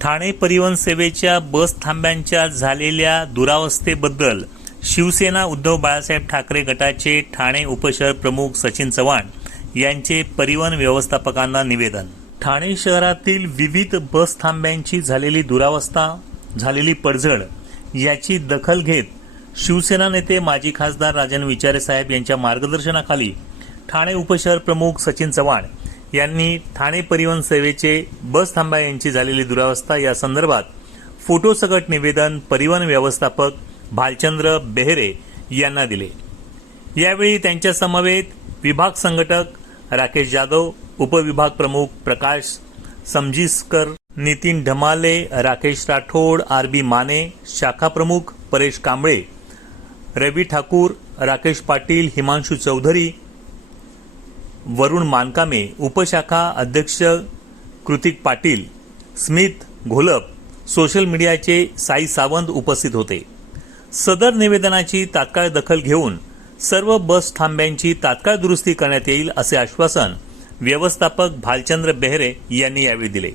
ठाणे परिवहन सेवेच्या बस थांब्यांच्या झालेल्या दुरावस्थेबद्दल शिवसेना उद्धव बाळासाहेब ठाकरे गटाचे ठाणे उपशहर प्रमुख सचिन चव्हाण यांचे परिवहन व्यवस्थापकांना निवेदन. ठाणे शहरातील विविध बस थांब्यांची झालेली दुरावस्था झालेली पडझड याची दखल घेत शिवसेना नेते माजी खासदार राजन विचारे साहेब यांच्या मार्गदर्शनाखाली ठाणे उपशहर प्रमुख सचिन चव्हाण यांनी ठाणे परिवहन सेवेचे बस थांबा यांची झालेली दुरावस्था या संदर्भात फोटोसकट निवेदन परिवहन व्यवस्थापक भालचंद्र बेहरे यांना दिले. यावेळी त्यांच्या समवेत विभाग संघटक राकेश जाधव उपविभाग प्रमुख प्रकाश समजीसकर नितीन ढमाले राकेश राठोड आर बी माने शाखा प्रमुख परेश कांबळे रवी ठाकूर राकेश पाटील हिमांशू चौधरी वरुण मानकामे उपशाखा अध्यक्ष कृतिक पाटील स्मित घोलप सोशल मीडियाचे साई सावंत उपस्थित होते. सदर निवेदनाची तात्काळ दखल घेऊन सर्व बस थांब्यांची तात्काळ दुरुस्ती करण्यात येईल असे आश्वासन व्यवस्थापक भालचंद्र बेहरे यांनी यावेळी दिले.